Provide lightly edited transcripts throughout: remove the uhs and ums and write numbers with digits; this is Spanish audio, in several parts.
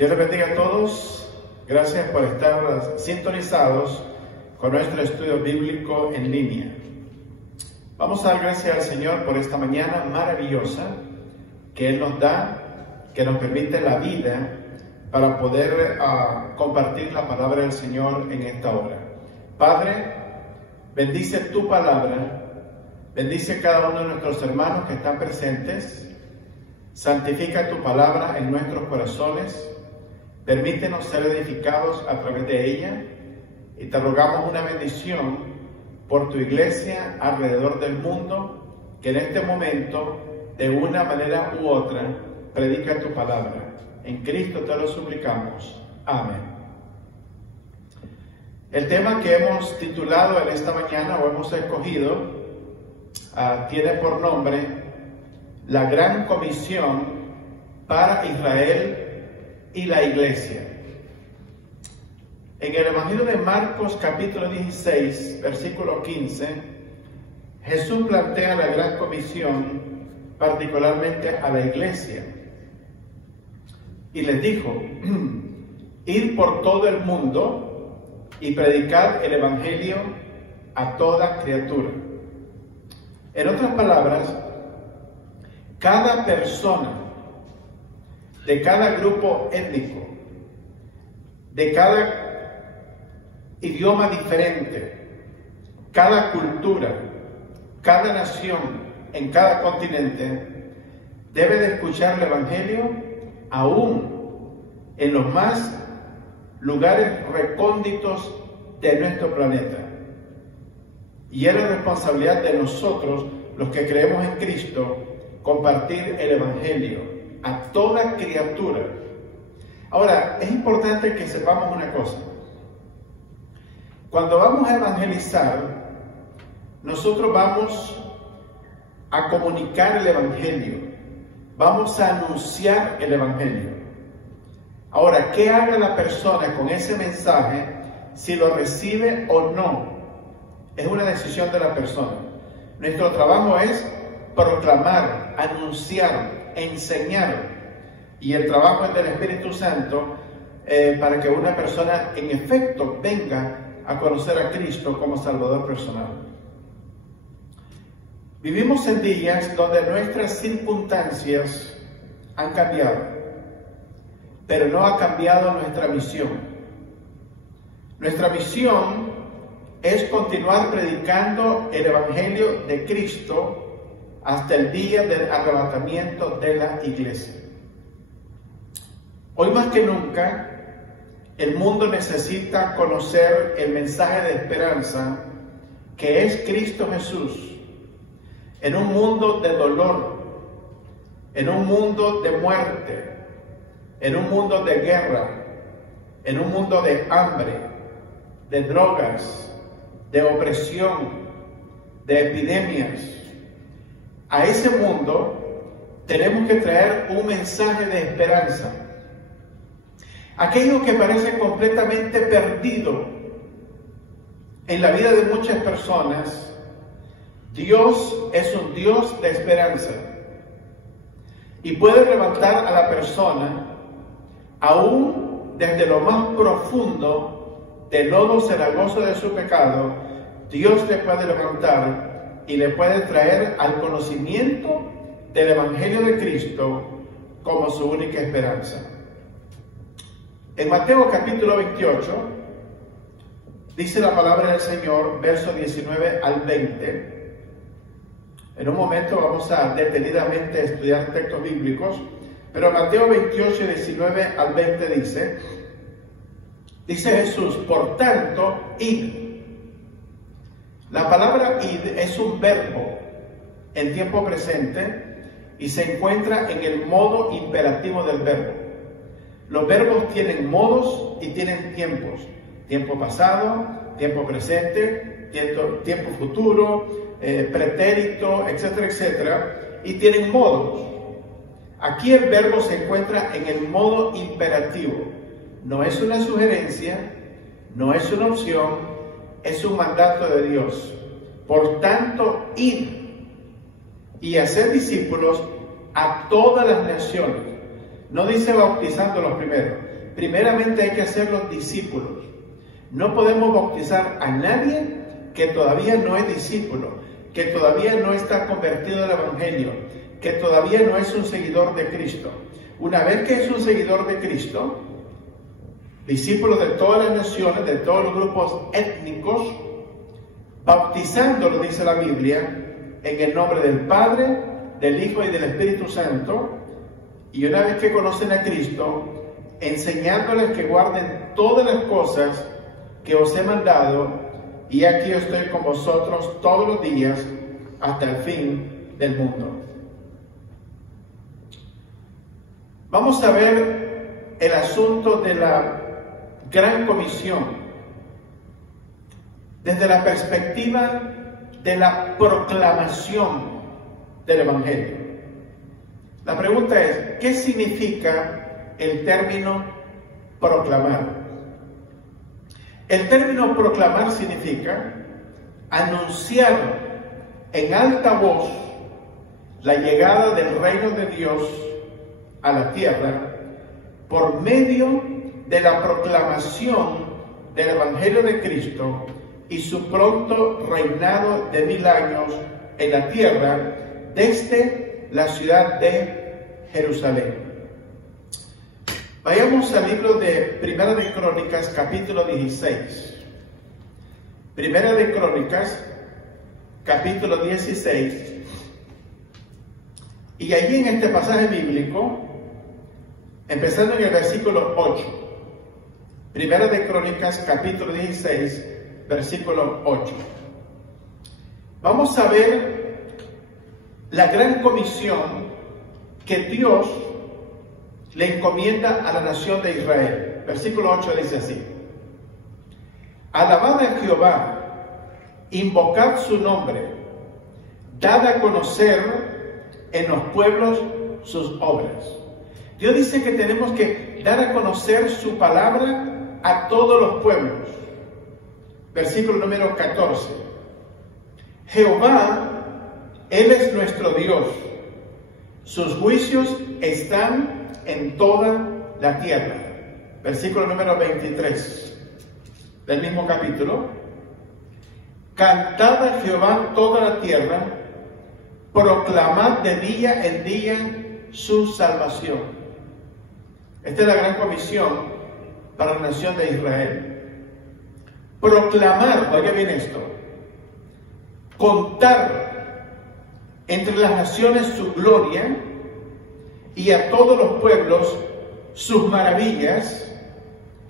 Dios les bendiga a todos. Gracias por estar sintonizados con nuestro estudio bíblico en línea. Vamos a dar gracias al Señor por esta mañana maravillosa que Él nos da, que nos permite la vida para poder compartir la palabra del Señor en esta hora. Padre, bendice tu palabra, bendice cada uno de nuestros hermanos que están presentes, santifica tu palabra en nuestros corazones, permítenos ser edificados a través de ella y te rogamos una bendición por tu iglesia alrededor del mundo, que en este momento, de una manera u otra, predica tu palabra. En Cristo te lo suplicamos. Amén. El tema que hemos titulado en esta mañana o hemos escogido tiene por nombre La Gran Comisión para Israel y la Iglesia. En el Evangelio de Marcos capítulo 16, versículo 15, Jesús plantea la Gran Comisión particularmente a la Iglesia y les dijo: ir por todo el mundo y predicar el Evangelio a toda criatura. En otras palabras, cada persona de cada grupo étnico, de cada idioma diferente, cada cultura, cada nación, en cada continente, debe de escuchar el Evangelio aún en los más lugares recónditos de nuestro planeta. Y es la responsabilidad de nosotros, los que creemos en Cristo, compartir el Evangelio a toda criatura. Ahora, es importante que sepamos una cosa. Cuando vamos a evangelizar, nosotros vamos a comunicar el Evangelio, vamos a anunciar el Evangelio. Ahora, ¿qué haga la persona con ese mensaje, si lo recibe o no? Es una decisión de la persona. Nuestro trabajo es proclamar, anunciar, enseñar, y el trabajo es del Espíritu Santo para que una persona en efecto venga a conocer a Cristo como Salvador personal. Vivimos en días donde nuestras circunstancias han cambiado, pero no ha cambiado nuestra misión. Nuestra misión es continuar predicando el Evangelio de Cristo hasta el día del arrebatamiento de la iglesia. Hoy más que nunca, el mundo necesita conocer el mensaje de esperanza que es Cristo Jesús. En un mundo de dolor, en un mundo de muerte, en un mundo de guerra, en un mundo de hambre, de drogas, de opresión, de epidemias, a ese mundo tenemos que traer un mensaje de esperanza. Aquello que parece completamente perdido en la vida de muchas personas, Dios es un Dios de esperanza y puede levantar a la persona aún desde lo más profundo del lodo cenagoso de su pecado. Dios le puede levantar y le puede traer al conocimiento del Evangelio de Cristo como su única esperanza. En Mateo capítulo 28, dice la palabra del Señor, versos 19 al 20. En un momento vamos a detenidamente estudiar textos bíblicos, pero Mateo 28, 19 al 20 dice Jesús: por tanto, id. La palabra id es un verbo en tiempo presente y se encuentra en el modo imperativo del verbo. Los verbos tienen modos y tienen tiempos. Tiempo pasado, tiempo presente, tiempo futuro, pretérito, etcétera, etcétera. Y tienen modos. Aquí el verbo se encuentra en el modo imperativo. No es una sugerencia, no es una opción, es un mandato de Dios. Por tanto, id y hacer discípulos a todas las naciones. No dice bautizándolos primero, primeramente hay que hacerlos discípulos. No podemos bautizar a nadie que todavía no es discípulo, que todavía no está convertido al Evangelio, que todavía no es un seguidor de Cristo. Una vez que es un seguidor de Cristo, discípulo de todas las naciones, de todos los grupos étnicos, bautizándolo, dice la Biblia, en el nombre del Padre, del Hijo y del Espíritu Santo, y una vez que conocen a Cristo, enseñándoles que guarden todas las cosas que os he mandado, y aquí estoy con vosotros todos los días hasta el fin del mundo. Vamos a ver el asunto de la Gran Comisión desde la perspectiva de la proclamación del Evangelio. La pregunta es, ¿qué significa el término proclamar? El término proclamar significa anunciar en alta voz la llegada del reino de Dios a la tierra por medio de la proclamación del Evangelio de Cristo y su pronto reinado de 1000 años en la tierra desde la ciudad de Jerusalén. Vayamos al libro de Primera de Crónicas, capítulo 16. Primera de Crónicas, capítulo 16. Y allí en este pasaje bíblico, empezando en el versículo 8. Primera de Crónicas, capítulo 16, versículo 8. Vamos a ver la gran comisión que Dios le encomienda a la nación de Israel. Versículo 8 dice así: alabad a Jehová, invocad su nombre, dad a conocer en los pueblos sus obras. Dios dice que tenemos que dar a conocer su palabra a todos los pueblos. Versículo número 14. Jehová, Él es nuestro Dios. Sus juicios están en toda la tierra. Versículo número 23 del mismo capítulo. Cantad a Jehová toda la tierra, proclamad de día en día su salvación. Esta es la gran comisión para la nación de Israel. Proclamar, oiga bien esto, contar entre las naciones su gloria y a todos los pueblos sus maravillas,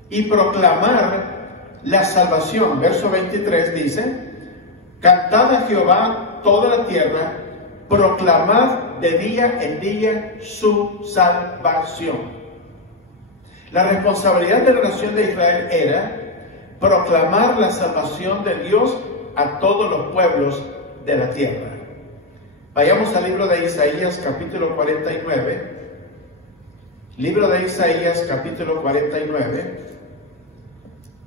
y proclamar la salvación. Verso 23 dice: cantad a Jehová toda la tierra, proclamad de día en día su salvación. La responsabilidad de la nación de Israel era proclamar la salvación de Dios a todos los pueblos de la tierra. Vayamos al libro de Isaías, capítulo 49. Libro de Isaías, capítulo 49,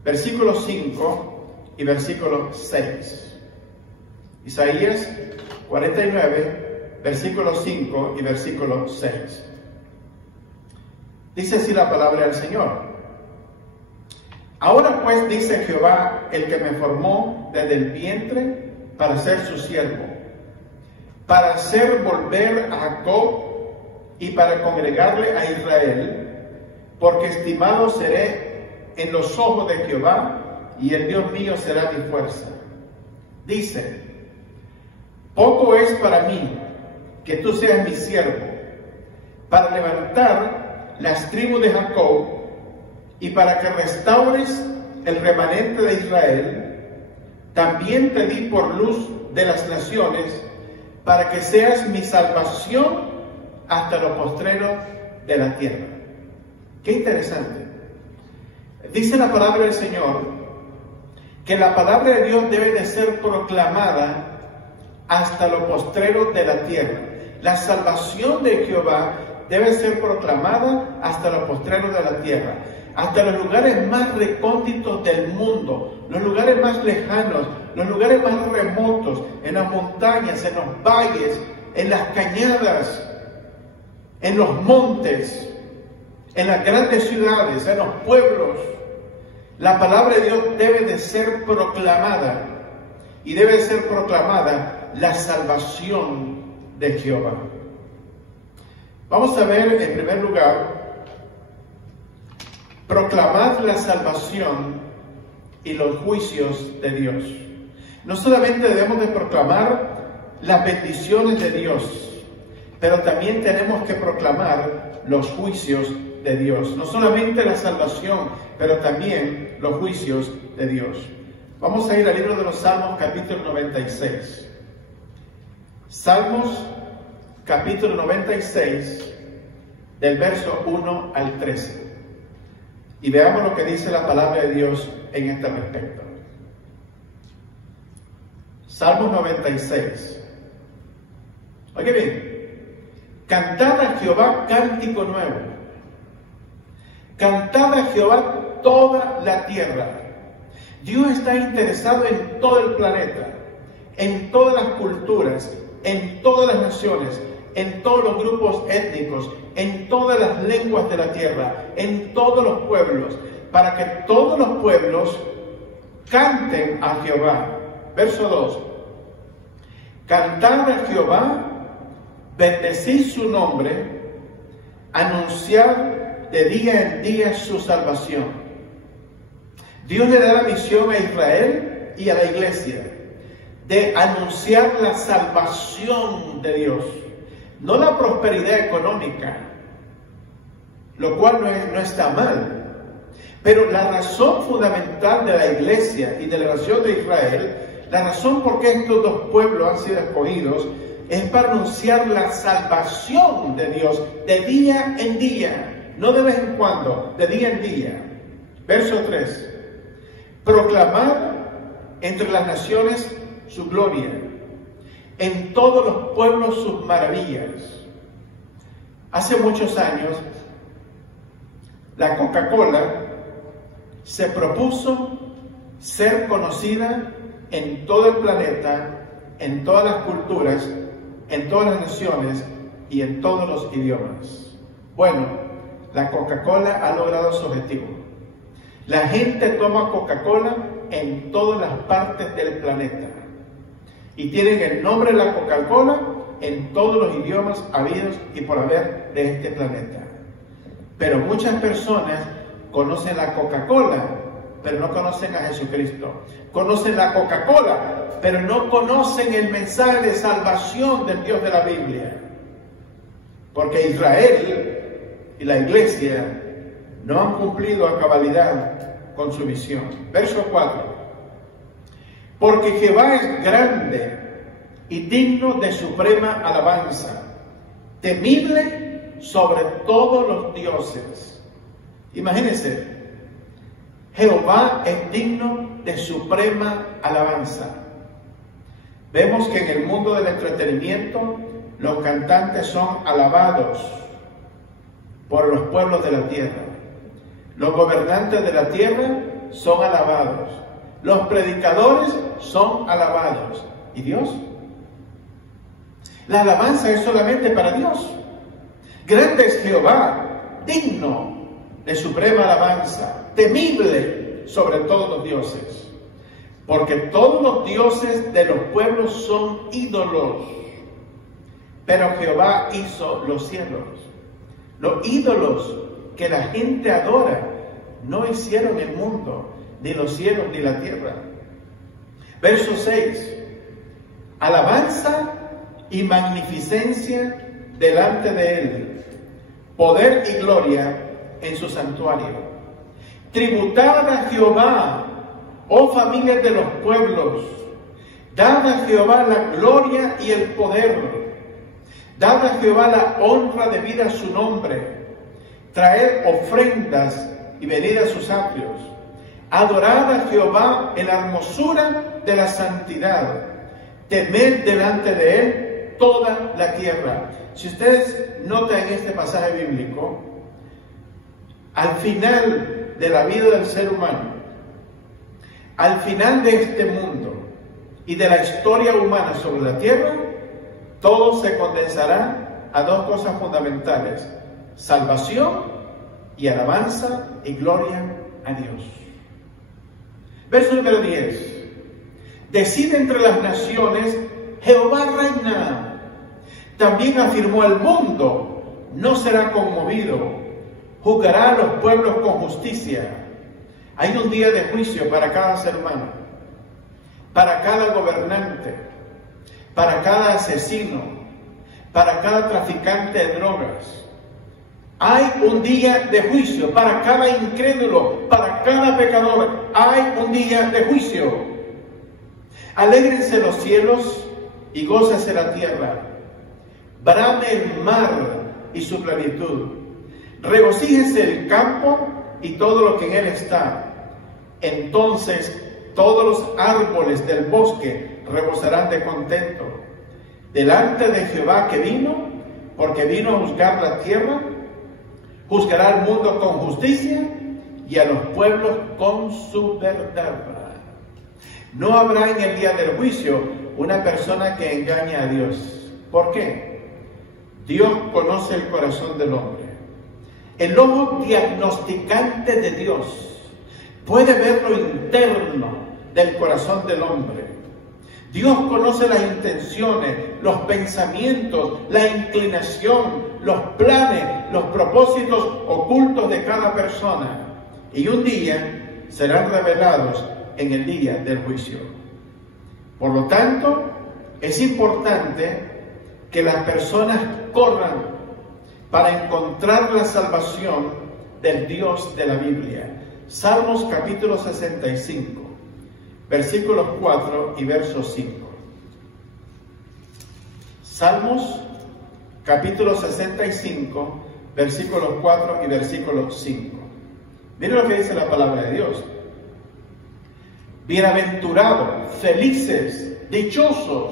versículo 5 y versículo 6. Isaías 49, versículo 5 y versículo 6. Dice así la palabra del Señor: ahora pues, dice Jehová, el que me formó desde el vientre para ser su siervo, para hacer volver a Jacob y para congregarle a Israel, porque estimado seré en los ojos de Jehová, y el Dios mío será mi fuerza. Dice: poco es para mí que tú seas mi siervo, para levantar las tribus de Jacob, y para que restaures el remanente de Israel. También te di por luz de las naciones, para que seas mi salvación hasta lo postrero de la tierra. Qué interesante. Dice la palabra del Señor que la palabra de Dios debe de ser proclamada hasta lo postrero de la tierra. La salvación de Jehová debe ser proclamada hasta lo postrero de la tierra, hasta los lugares más recónditos del mundo, los lugares más lejanos, los lugares más remotos, en las montañas, en los valles, en las cañadas, en los montes, en las grandes ciudades, en los pueblos, la palabra de Dios debe de ser proclamada, y debe de ser proclamada la salvación de Jehová. Vamos a ver en primer lugar, proclamad la salvación y los juicios de Dios. No solamente debemos de proclamar las bendiciones de Dios, pero también tenemos que proclamar los juicios de Dios. No solamente la salvación, pero también los juicios de Dios. Vamos a ir al libro de los Salmos, capítulo 96. Salmos, capítulo 96, del verso 1 al 13. Y veamos lo que dice la palabra de Dios en este respecto. Salmos 96. Oye bien, cantad a Jehová cántico nuevo. Cantad a Jehová toda la tierra. Dios está interesado en todo el planeta, en todas las culturas, en todas las naciones, en todos los grupos étnicos, en todas las lenguas de la tierra, en todos los pueblos, para que todos los pueblos canten a Jehová. Verso 2. Cantad a Jehová, bendecid su nombre, anunciad de día en día su salvación. Dios le da la misión a Israel y a la iglesia de anunciar la salvación de Dios, no la prosperidad económica, lo cual no está mal, pero la razón fundamental de la iglesia y de la nación de Israel, la razón por qué estos dos pueblos han sido escogidos, es para anunciar la salvación de Dios de día en día, no de vez en cuando, de día en día. Verso 3. Proclamad entre las naciones su gloria, en todos los pueblos sus maravillas. Hace muchos años, la Coca-Cola se propuso ser conocida en todo el planeta, en todas las culturas, en todas las naciones y en todos los idiomas. Bueno, la Coca-Cola ha logrado su objetivo. La gente toma Coca-Cola en todas las partes del planeta y tienen el nombre de la Coca-Cola en todos los idiomas habidos y por haber de este planeta. Pero muchas personas conocen la Coca-Cola, pero no conocen a Jesucristo. Conocen la Coca-Cola, pero no conocen el mensaje de salvación del Dios de la Biblia. Porque Israel y la iglesia no han cumplido a cabalidad con su misión. Verso 4. Porque Jehová es grande y digno de suprema alabanza, temible sobre todos los dioses. Imagínense, Jehová es digno de suprema alabanza. Vemos que en el mundo del entretenimiento los cantantes son alabados por los pueblos de la tierra. Los gobernantes de la tierra son alabados. Los predicadores son alabados. ¿Y Dios? La alabanza es solamente para Dios. Grande es Jehová, digno de suprema alabanza, temible sobre todos los dioses. Porque todos los dioses de los pueblos son ídolos. Pero Jehová hizo los cielos. Los ídolos que la gente adora no hicieron el mundo, ni los cielos ni la tierra. Verso 6. Alabanza y magnificencia delante de él, poder y gloria en su santuario. Tributad a Jehová, oh familias de los pueblos, dad a Jehová la gloria y el poder, dad a Jehová la honra debida a su nombre. Traed ofrendas y venid a sus atrios. Adorad a Jehová en la hermosura de la santidad. Temed delante de él toda la tierra. Si ustedes notan en este pasaje bíblico, al final de la vida del ser humano, al final de este mundo y de la historia humana sobre la tierra, todo se condensará a dos cosas fundamentales: salvación y alabanza y gloria a Dios. Verso número 10. Decide entre las naciones, Jehová reina. También afirmó el mundo, no será conmovido. Juzgará a los pueblos con justicia. Hay un día de juicio para cada ser humano, para cada gobernante, para cada asesino, para cada traficante de drogas. Hay un día de juicio para cada incrédulo, para cada pecador. Hay un día de juicio. Alégrense los cielos y gócese la tierra. Brame el mar y su plenitud. Regocíjese el campo y todo lo que en él está. Entonces todos los árboles del bosque rebosarán de contento. Delante de Jehová que vino, porque vino a juzgar la tierra, juzgará al mundo con justicia y a los pueblos con su verdad. No habrá en el día del juicio una persona que engañe a Dios. ¿Por qué? Dios conoce el corazón del hombre. El ojo diagnosticante de Dios puede ver lo interno del corazón del hombre. Dios conoce las intenciones, los pensamientos, la inclinación, los planes, los propósitos ocultos de cada persona. Y un día serán revelados en el día del juicio. Por lo tanto, es importante que las personas corran para encontrar la salvación del Dios de la Biblia. Salmos capítulo 65, versículos 4 y verso 5. Salmos capítulo 65, versículos 4 y versículo 5. Miren lo que dice la palabra de Dios. Bienaventurados, felices, dichosos,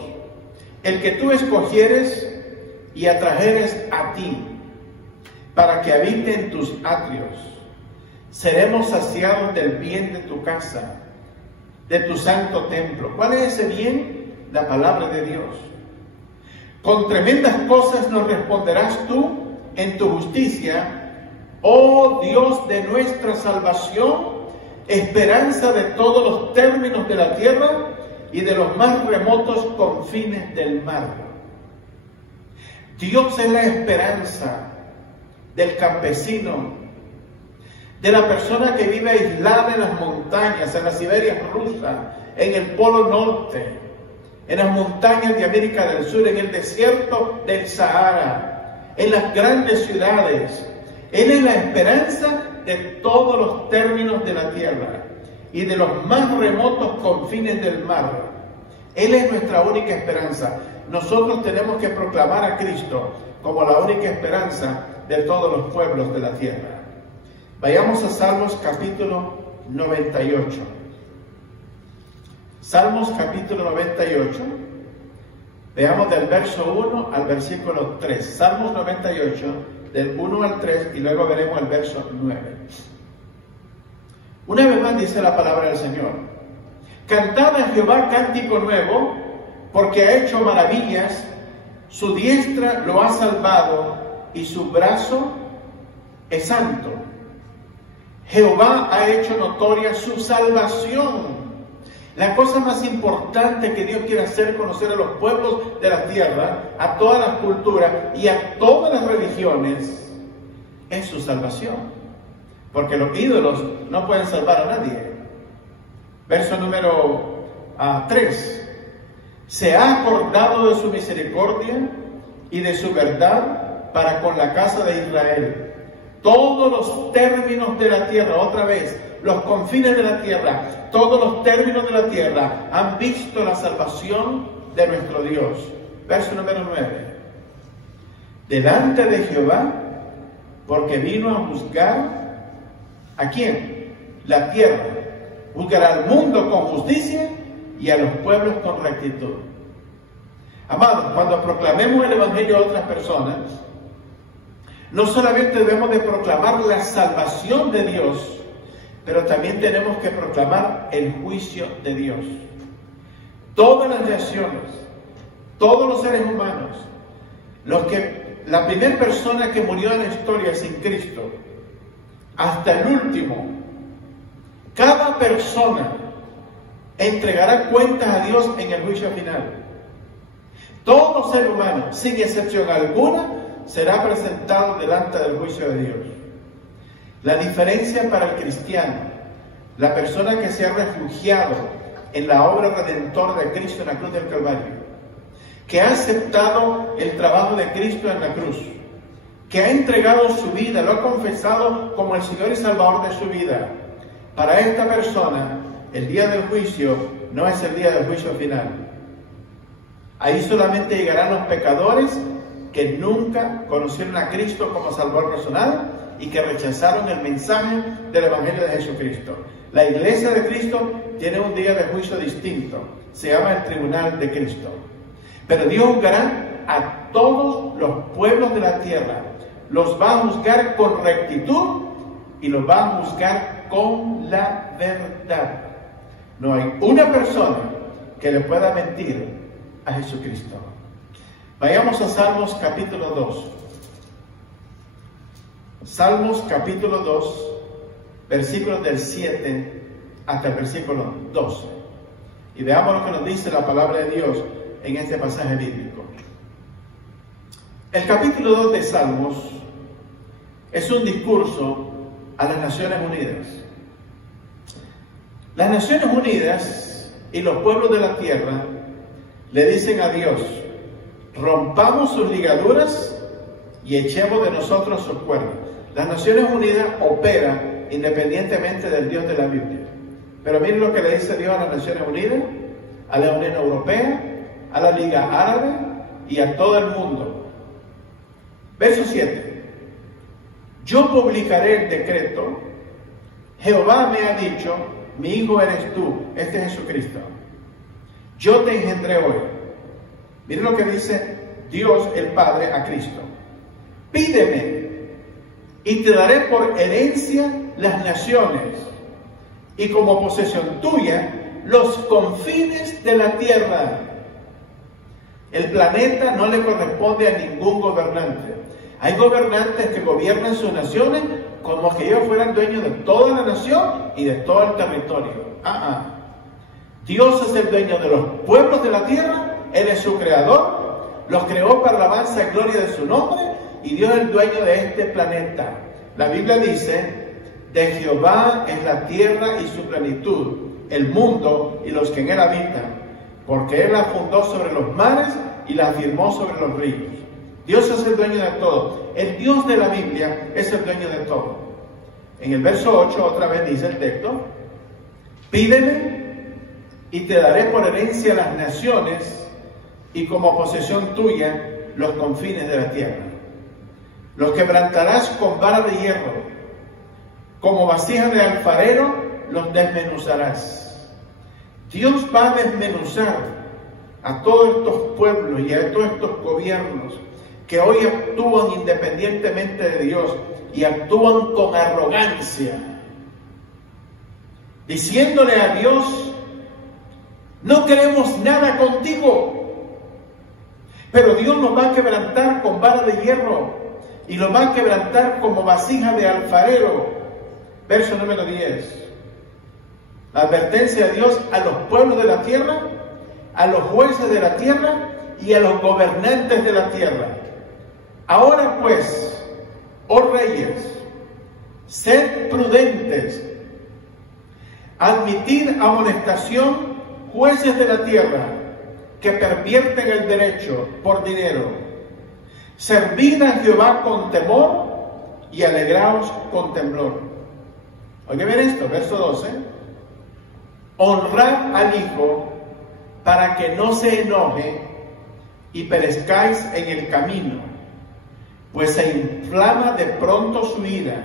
el que tú escogieres y atrajeres a ti, para que habite en tus atrios. Seremos saciados del bien de tu casa, de tu santo templo. ¿Cuál es ese bien? La palabra de Dios. Con tremendas cosas nos responderás tú en tu justicia, oh Dios de nuestra salvación, esperanza de todos los términos de la tierra y de los más remotos confines del mar. Dios es la esperanza del campesino, de la persona que vive aislada en las montañas, en la Siberia rusa, en el Polo Norte, en las montañas de América del Sur, en el desierto del Sahara, en las grandes ciudades. Él es la esperanza de todos los términos de la tierra y de los más remotos confines del mar. Él es nuestra única esperanza. Nosotros tenemos que proclamar a Cristo como la única esperanza de todos los pueblos de la tierra. Vayamos a Salmos capítulo 98. Salmos capítulo 98. Veamos del verso 1 al versículo 3. Salmos 98, del 1 al 3, y luego veremos el verso 9. Una vez más dice la palabra del Señor. Cantad a Jehová cántico nuevo, porque ha hecho maravillas, su diestra lo ha salvado, y su brazo es santo. Jehová ha hecho notoria su salvación. La cosa más importante que Dios quiere hacer conocer a los pueblos de la tierra, a todas las culturas y a todas las religiones, es su salvación. Porque los ídolos no pueden salvar a nadie. Verso número 3. Se ha acordado de su misericordia y de su verdad para con la casa de Israel. Todos los términos de la tierra, otra vez, los confines de la tierra, todos los términos de la tierra han visto la salvación de nuestro Dios. Verso número 9. Delante de Jehová, porque vino a juzgar, ¿a quién? La tierra. Juzgará al mundo con justicia y a los pueblos con rectitud. Amados, cuando proclamemos el Evangelio a otras personas, no solamente debemos de proclamar la salvación de Dios, pero también tenemos que proclamar el juicio de Dios. Todas las naciones, todos los seres humanos, la primera persona que murió en la historia sin Cristo, hasta el último. Cada persona entregará cuentas a Dios en el juicio final. Todo ser humano, sin excepción alguna, será presentado delante del juicio de Dios. La diferencia para el cristiano, la persona que se ha refugiado en la obra redentora de Cristo en la cruz del Calvario, que ha aceptado el trabajo de Cristo en la cruz, que ha entregado su vida, lo ha confesado como el Señor y Salvador de su vida. Para esta persona, el día del juicio no es el día del juicio final. Ahí solamente llegarán los pecadores que nunca conocieron a Cristo como Salvador personal y que rechazaron el mensaje del Evangelio de Jesucristo. La iglesia de Cristo tiene un día de juicio distinto, se llama el tribunal de Cristo. Pero Dios juzgará a todos los pueblos de la tierra, los va a juzgar con rectitud y los va a juzgar con la verdad. No hay una persona que le pueda mentir a Jesucristo. Vayamos a Salmos capítulo 2. Salmos capítulo 2, versículos del 7 hasta el versículo 12. Y veamos lo que nos dice la palabra de Dios en este pasaje bíblico. El capítulo 2 de Salmos es un discurso a las Naciones Unidas. Las Naciones Unidas y los pueblos de la tierra le dicen a Dios: rompamos sus ligaduras y echemos de nosotros sus cuerdas. Las Naciones Unidas operan independientemente del Dios de la Biblia. Pero miren lo que le dice Dios a las Naciones Unidas, a la Unión Europea, a la Liga Árabe y a todo el mundo. Verso 7. Yo publicaré el decreto. Jehová me ha dicho: mi hijo eres tú. Este es Jesucristo. Yo te engendré hoy. Miren lo que dice Dios el Padre a Cristo. Pídeme y te daré por herencia las naciones y como posesión tuya los confines de la tierra. El planeta no le corresponde a ningún gobernante. Hay gobernantes que gobiernan sus naciones como que ellos fueran dueños de toda la nación y de todo el territorio. Dios es el dueño de los pueblos de la tierra, Él es su creador, los creó para la alabanza y gloria de su nombre, y Dios es el dueño de este planeta. La Biblia dice: de Jehová es la tierra y su plenitud, el mundo y los que en él habitan, porque Él la fundó sobre los mares y la afirmó sobre los ríos. Dios es el dueño de todo. El Dios de la Biblia es el dueño de todo. En el verso 8 otra vez dice el texto: pídeme y te daré por herencia las naciones y como posesión tuya los confines de la tierra. Los quebrantarás con vara de hierro, como vasija de alfarero los desmenuzarás. Dios va a desmenuzar a todos estos pueblos y a todos estos gobiernos que hoy actúan independientemente de Dios y actúan con arrogancia, diciéndole a Dios: no queremos nada contigo. Pero Dios nos va a quebrantar con vara de hierro y los va a quebrantar como vasija de alfarero. Verso número 10. La advertencia de Dios a los pueblos de la tierra, a los jueces de la tierra y a los gobernantes de la tierra. Ahora pues, oh reyes, sed prudentes, admitid amonestación, jueces de la tierra, que pervierten el derecho por dinero. Servid a Jehová con temor y alegraos con temblor. Oigan bien esto, verso 12. Honrad al Hijo para que no se enoje y perezcáis en el camino, pues se inflama de pronto su ira.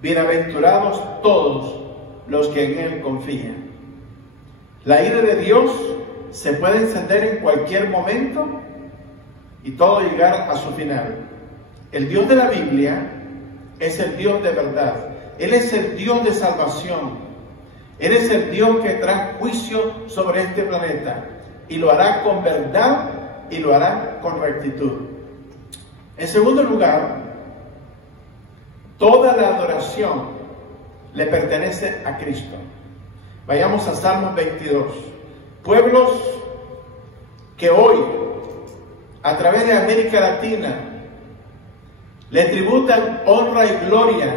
Bienaventurados todos los que en Él confían. La ira de Dios se puede encender en cualquier momento y todo llegar a su final. El Dios de la Biblia es el Dios de verdad. Él es el Dios de salvación. Él es el Dios que trae juicio sobre este planeta y lo hará con verdad y lo hará con rectitud. En segundo lugar, Toda la adoración le pertenece a Cristo. Vayamos a Salmos 22. Pueblos que hoy, a través de América Latina, le tributan honra y gloria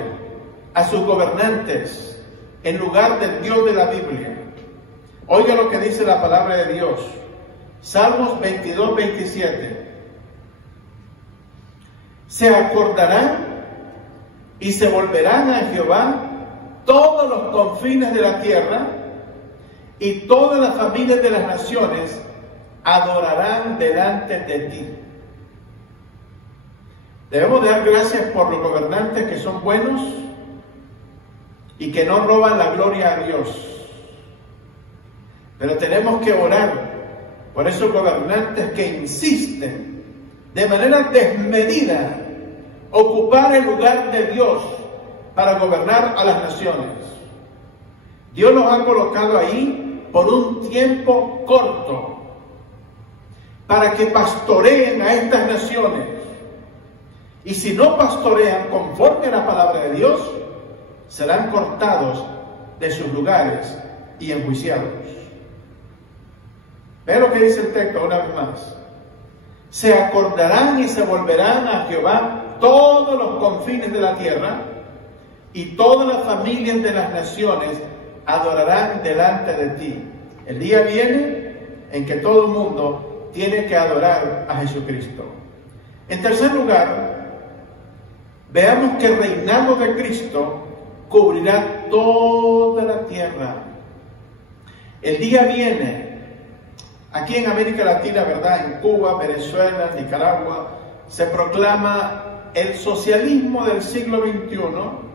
a sus gobernantes en lugar del Dios de la Biblia. Oiga lo que dice la palabra de Dios. Salmos 22, 27. Se acordarán y se volverán a Jehová todos los confines de la tierra, y todas las familias de las naciones adorarán delante de ti. Debemos dar gracias por los gobernantes que son buenos y que no roban la gloria a Dios. Pero tenemos que orar por esos gobernantes que insisten de manera desmedida ocupar el lugar de Dios para gobernar a las naciones. Dios los ha colocado ahí por un tiempo corto para que pastoreen a estas naciones. Y si no pastorean conforme a la palabra de Dios, serán cortados de sus lugares y enjuiciados. Ve lo que dice el texto una vez más. Se acordarán y se volverán a Jehová todos los confines de la tierra, y todas las familias de las naciones adorarán delante de ti. El día viene en que todo el mundo tiene que adorar a Jesucristo. En tercer lugar, veamos que el reinado de Cristo cubrirá toda la tierra. El día viene, aquí en América Latina, ¿verdad? En Cuba, Venezuela, Nicaragua, se proclama el socialismo del siglo XXI,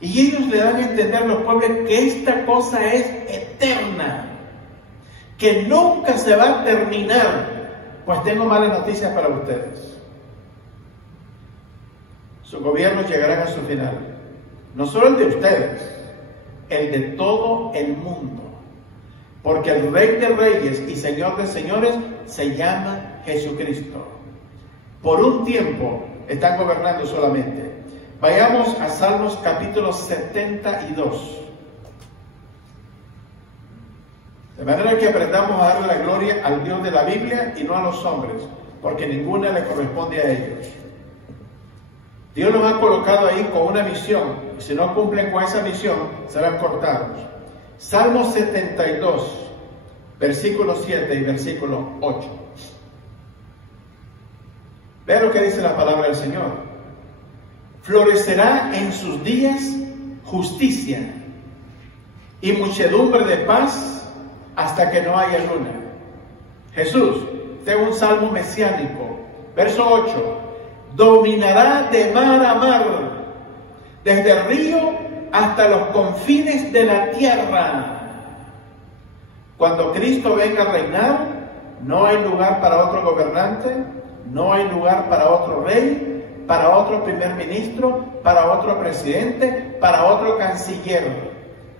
y ellos le dan a entender a los pueblos que esta cosa es eterna, que nunca se va a terminar. Pues tengo malas noticias para ustedes. Sus gobiernos llegarán a su final. No solo el de ustedes, el de todo el mundo. Porque el Rey de Reyes y Señor de Señores se llama Jesucristo. Por un tiempo están gobernando solamente. Vayamos a Salmos capítulo 72. De manera que aprendamos a darle la gloria al Dios de la Biblia y no a los hombres, porque ninguna le corresponde a ellos. Dios los ha colocado ahí con una misión, y si no cumplen con esa misión, serán cortados. Salmo 72, versículo 7 y versículo 8. Vea lo que dice la palabra del Señor. Florecerá en sus días justicia y muchedumbre de paz hasta que no haya luna. Jesús, este es un salmo mesiánico. Verso 8. Dominará de mar a mar, desde el río hasta los confines de la tierra. Cuando Cristo venga a reinar, no hay lugar para otro gobernante, no hay lugar para otro rey, para otro primer ministro, para otro presidente, para otro canciller.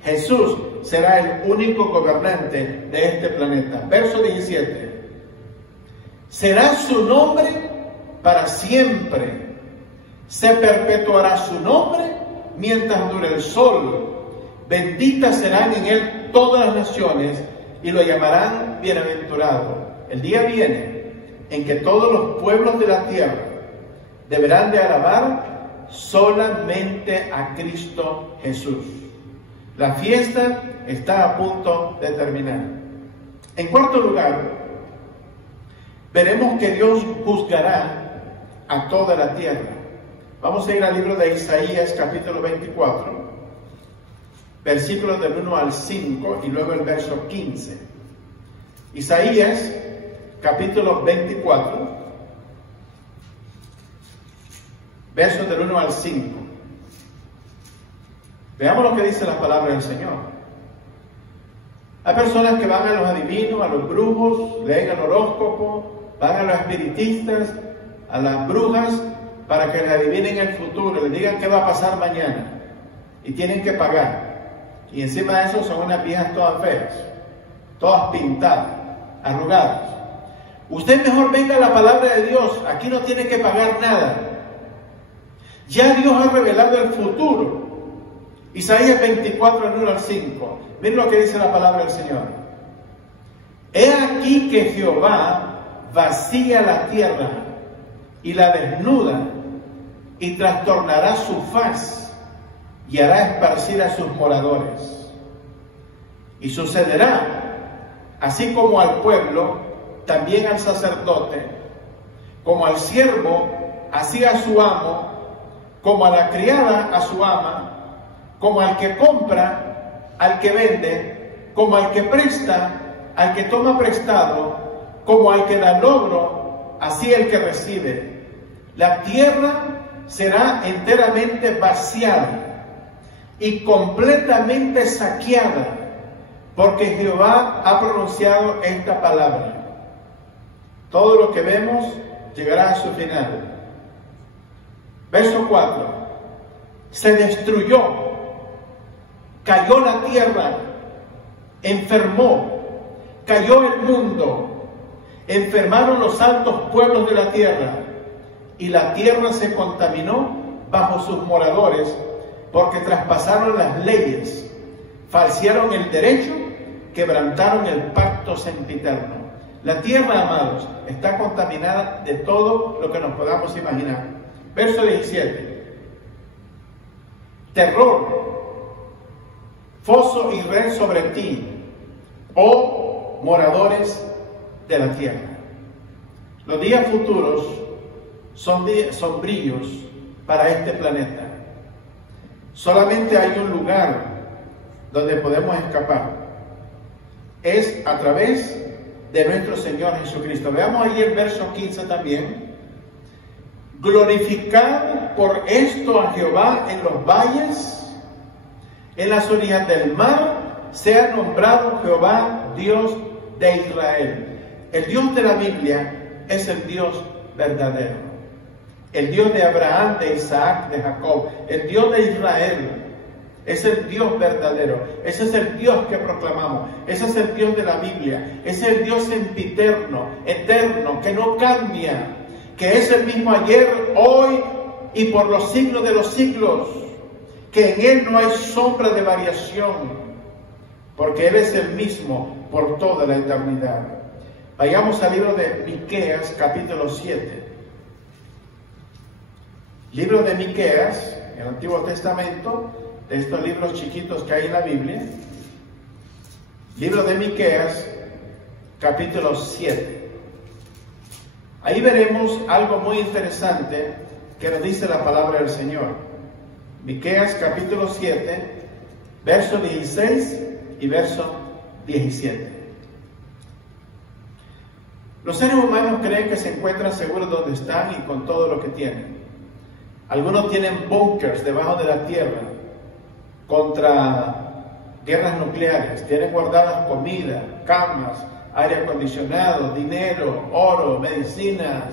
Jesús será el único gobernante de este planeta. Verso 17. Será su nombre para siempre. Se perpetuará su nombre mientras dure el sol. Benditas serán en él todas las naciones y lo llamarán bienaventurado. El día viene en que todos los pueblos de la tierra deberán de alabar solamente a Cristo Jesús. La fiesta está a punto de terminar. En cuarto lugar, veremos que Dios juzgará a toda la tierra. Vamos a ir al libro de Isaías, capítulo 24, versículos del 1 al 5 y luego el verso 15. Isaías, capítulo 24, versos del 1 al 5. Veamos lo que dice la palabra del Señor. Hay personas que van a los adivinos, a los brujos, leen el horóscopo, van a los espiritistas, a las brujas, para que les adivinen el futuro, les digan qué va a pasar mañana. Y tienen que pagar. Y encima de eso son unas viejas todas feas, todas pintadas, arrugadas. Usted mejor venga a la palabra de Dios, aquí no tiene que pagar nada. Ya Dios ha revelado el futuro. Isaías 24, del 1 al 5. Miren lo que dice la palabra del Señor. He aquí que Jehová vacía la tierra y la desnuda y trastornará su faz y hará esparcir a sus moradores. Y sucederá, así como al pueblo, también al sacerdote, como al siervo, así a su amo, como a la criada a su ama, como al que compra, al que vende, como al que presta, al que toma prestado, como al que da logro, así el que recibe. La tierra será enteramente vaciada y completamente saqueada, porque Jehová ha pronunciado esta palabra. Todo lo que vemos llegará a su final. Verso 4. Se destruyó, cayó la tierra, enfermó, cayó el mundo, enfermaron los altos pueblos de la tierra, y la tierra se contaminó bajo sus moradores, porque traspasaron las leyes, falsearon el derecho, quebrantaron el pacto sempiterno. La tierra, amados, está contaminada de todo lo que nos podamos imaginar. Verso 17. Terror, foso y red sobre ti, oh moradores de la tierra. Los días futuros son días sombríos para este planeta. Solamente hay un lugar donde podemos escapar. Es a través de nuestro Señor Jesucristo. Veamos ahí el verso 15 también. Glorificad por esto a Jehová en los valles, en las orillas del mar, sea nombrado Jehová, Dios de Israel. El Dios de la Biblia es el Dios verdadero. El Dios de Abraham, de Isaac, de Jacob. El Dios de Israel es el Dios verdadero. Ese es el Dios que proclamamos. Ese es el Dios de la Biblia. Ese es el Dios sempiterno, eterno, que no cambia, que es el mismo ayer, hoy y por los siglos de los siglos, que en Él no hay sombra de variación, porque Él es el mismo por toda la eternidad. Vayamos al libro de Miqueas, capítulo 7. Libro de Miqueas, el Antiguo Testamento, de estos libros chiquitos que hay en la Biblia. Libro de Miqueas, capítulo 7. Ahí veremos algo muy interesante que nos dice la palabra del Señor. Miqueas capítulo 7, verso 16 y verso 17. Los seres humanos creen que se encuentran seguros donde están y con todo lo que tienen. Algunos tienen búnkers debajo de la tierra contra guerras nucleares. Tienen guardadas comida, camas, aire acondicionado, dinero, oro, medicinas,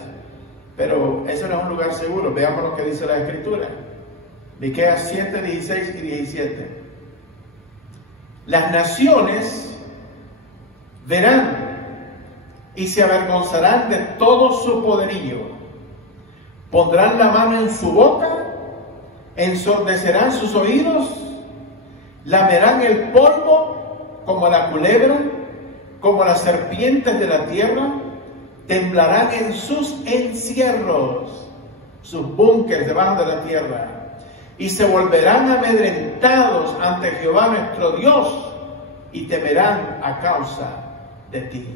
pero eso no es un lugar seguro. Veamos lo que dice la Escritura. Miqueas 7, 16 y 17. Las naciones verán y se avergonzarán de todo su poderío. Pondrán la mano en su boca, ensordecerán sus oídos, lamerán el polvo como la culebra, como las serpientes de la tierra, temblarán en sus encierros, sus búnkeres debajo de la tierra, y se volverán amedrentados ante Jehová nuestro Dios, y temerán a causa de ti.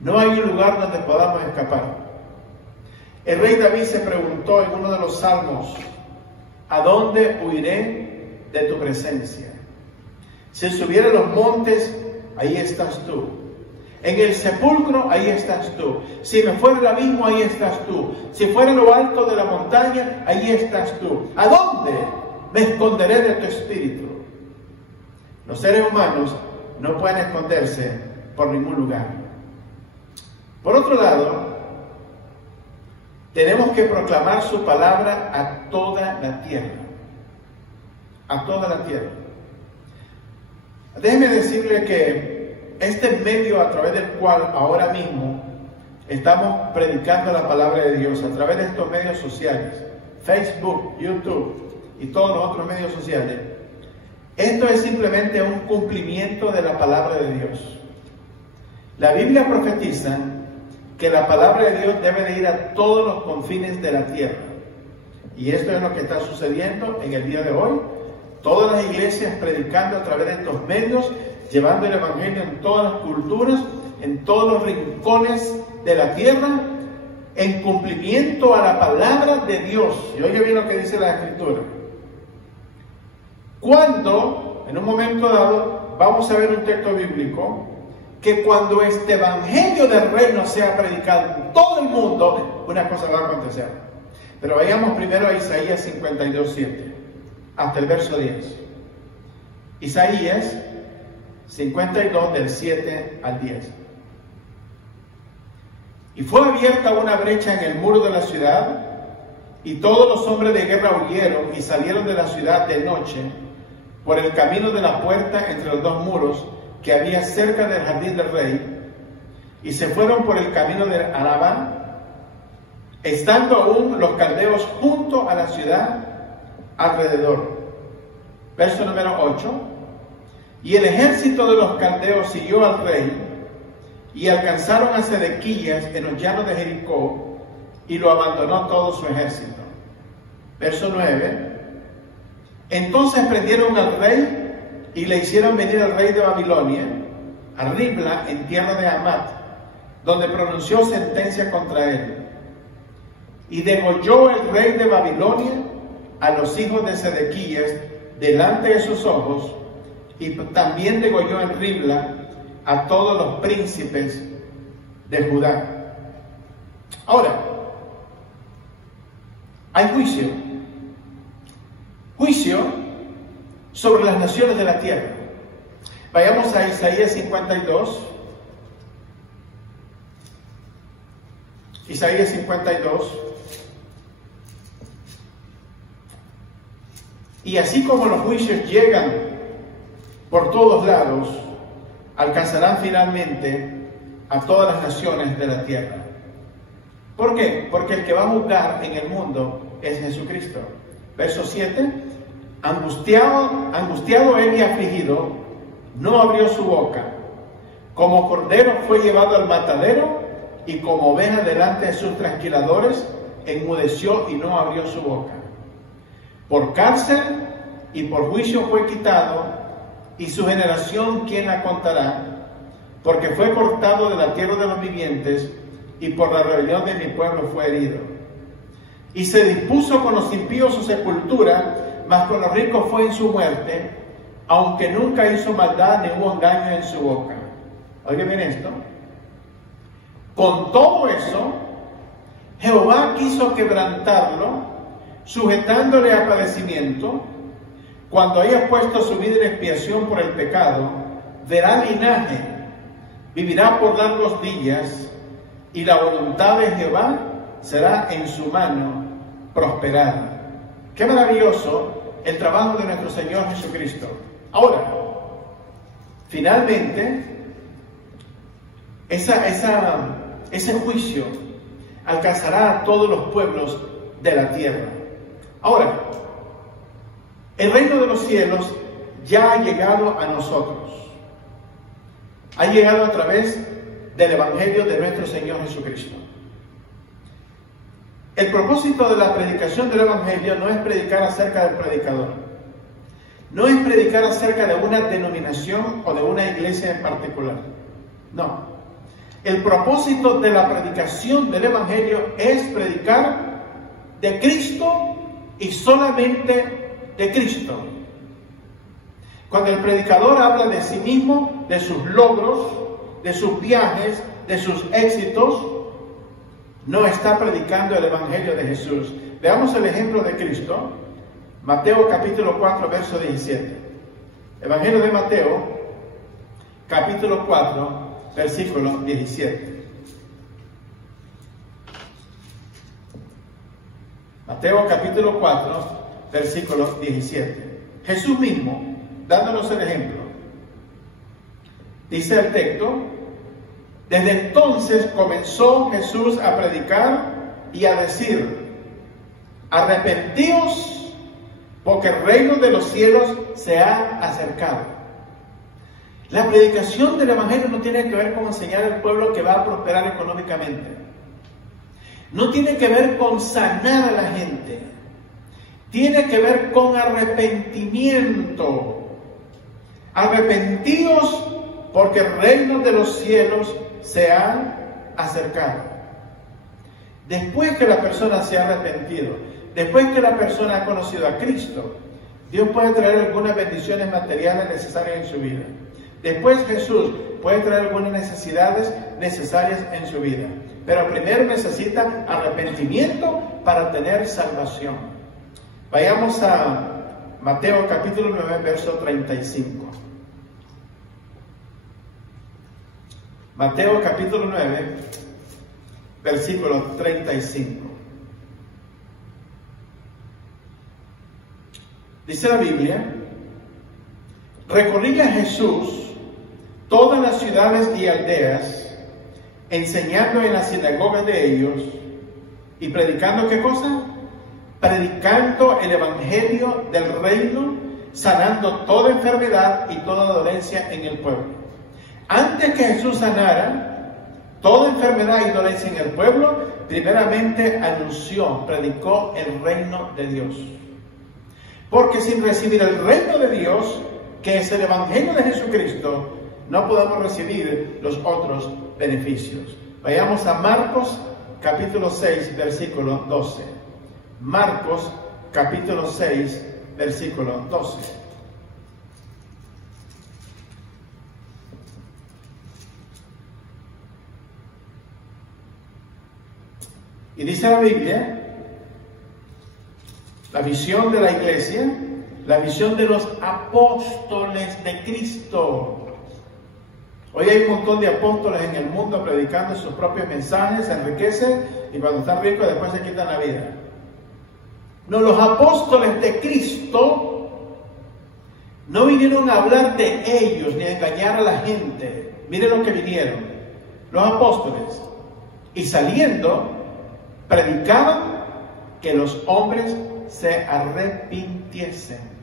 No hay un lugar donde podamos escapar. El rey David se preguntó en uno de los salmos: ¿a dónde huiré de tu presencia? Si subiera a los montes, ahí estás tú. En el sepulcro, ahí estás tú. Si me fuera al abismo, ahí estás tú. Si fuera lo alto de la montaña, ahí estás tú. ¿A dónde me esconderé de tu espíritu? Los seres humanos no pueden esconderse por ningún lugar. Por otro lado, tenemos que proclamar su palabra a toda la tierra. A toda la tierra. Déjeme decirle que este medio a través del cual ahora mismo estamos predicando la palabra de Dios, a través de estos medios sociales, Facebook, YouTube y todos los otros medios sociales, esto es simplemente un cumplimiento de la palabra de Dios. La Biblia profetiza que la palabra de Dios debe de ir a todos los confines de la tierra. Y esto es lo que está sucediendo en el día de hoy. Todas las iglesias predicando a través de estos medios, llevando el evangelio en todas las culturas, en todos los rincones de la tierra, en cumplimiento a la palabra de Dios. Y oye bien lo que dice la Escritura. Cuando, en un momento dado, vamos a ver un texto bíblico, que cuando este evangelio del reino sea predicado en todo el mundo, una cosa va a acontecer. Pero vayamos primero a Isaías 52:7, hasta el verso 10. Isaías 52, del 7 al 10. Y fue abierta una brecha en el muro de la ciudad, y todos los hombres de guerra huyeron y salieron de la ciudad de noche, por el camino de la puerta entre los dos muros que había cerca del jardín del rey, y se fueron por el camino de Arabá, estando aún los caldeos junto a la ciudad alrededor. Verso número 8. Y el ejército de los caldeos siguió al rey, y alcanzaron a Sedequías en los llanos de Jericó, y lo abandonó todo su ejército. Verso 9. Entonces prendieron al rey y le hicieron venir al rey de Babilonia, a Ribla, en tierra de Hamat, donde pronunció sentencia contra él. Y degolló el rey de Babilonia a los hijos de Sedequías delante de sus ojos, y también degolló en Ribla a todos los príncipes de Judá. Ahora, hay juicio. Juicio sobre las naciones de la tierra. Vayamos a Isaías 52. Isaías 52. Y así como los juicios llegan por todos lados, alcanzarán finalmente a todas las naciones de la tierra. ¿Por qué? Porque el que va a juzgar en el mundo es Jesucristo. Verso 7. Angustiado él y afligido, no abrió su boca. Como cordero fue llevado al matadero, y como oveja delante de sus trasquiladores, enmudeció y no abrió su boca. Por cárcel y por juicio fue quitado, y su generación, ¿quién la contará? Porque fue cortado de la tierra de los vivientes, y por la rebelión de mi pueblo fue herido. Y se dispuso con los impíos su sepultura, mas con los ricos fue en su muerte, aunque nunca hizo maldad ni hubo engaño en su boca. Oye bien esto. Con todo eso, Jehová quiso quebrantarlo, sujetándole a padecimiento. Cuando haya puesto su vida en expiación por el pecado, verá linaje, vivirá por largos días, y la voluntad de Jehová será en su mano prosperada. Qué maravilloso el trabajo de nuestro Señor Jesucristo. Ahora, finalmente, ese juicio alcanzará a todos los pueblos de la tierra. Ahora, el reino de los cielos ya ha llegado a nosotros. Ha llegado a través del evangelio de nuestro Señor Jesucristo. El propósito de la predicación del evangelio no es predicar acerca del predicador. No es predicar acerca de una denominación o de una iglesia en particular. No. El propósito de la predicación del evangelio es predicar de Cristo y solamente de Cristo. Cuando el predicador habla de sí mismo, de sus logros, de sus viajes, de sus éxitos, no está predicando el evangelio de Jesús. Veamos el ejemplo de Cristo. Mateo capítulo 4, verso 17. Evangelio de Mateo, capítulo 4, versículo 17. Mateo capítulo 4, versículo 17. Jesús mismo, dándonos el ejemplo. Dice el texto: desde entonces comenzó Jesús a predicar y a decir: arrepentíos, porque el reino de los cielos se ha acercado. La predicación del Evangelio no tiene que ver con enseñar al pueblo que va a prosperar económicamente. No tiene que ver con sanar a la gente. Tiene que ver con arrepentimiento. Arrepentíos, porque el reino de los cielos se ha acercado. Después que la persona se ha arrepentido, después que la persona ha conocido a Cristo, Dios puede traer algunas bendiciones materiales necesarias en su vida. Después Jesús puede traer algunas necesidades necesarias en su vida. Pero primero necesita arrepentimiento para tener salvación. Vayamos a Mateo capítulo 9, verso 35. Mateo capítulo 9, versículo 35. Dice la Biblia: recorría Jesús todas las ciudades y aldeas, enseñando en las sinagogas de ellos y predicando, ¿qué cosa? Predicando el evangelio del reino, sanando toda enfermedad y toda dolencia en el pueblo. Antes que Jesús sanara toda enfermedad y dolencia en el pueblo, primeramente anunció, predicó el reino de Dios. Porque sin recibir el reino de Dios, que es el evangelio de Jesucristo, no podemos recibir los otros beneficios. Vayamos a Marcos capítulo 6, versículo 12. Marcos capítulo 6, versículo 12. Y dice la Biblia, la visión de la iglesia, la visión de los apóstoles de Cristo. Hoy hay un montón de apóstoles en el mundo predicando sus propios mensajes, se enriquecen y cuando están ricos después se quitan la vida. No, los apóstoles de Cristo no vinieron a hablar de ellos ni a engañar a la gente. Miren lo que vinieron, los apóstoles. Y saliendo, predicaban que los hombres se arrepintiesen.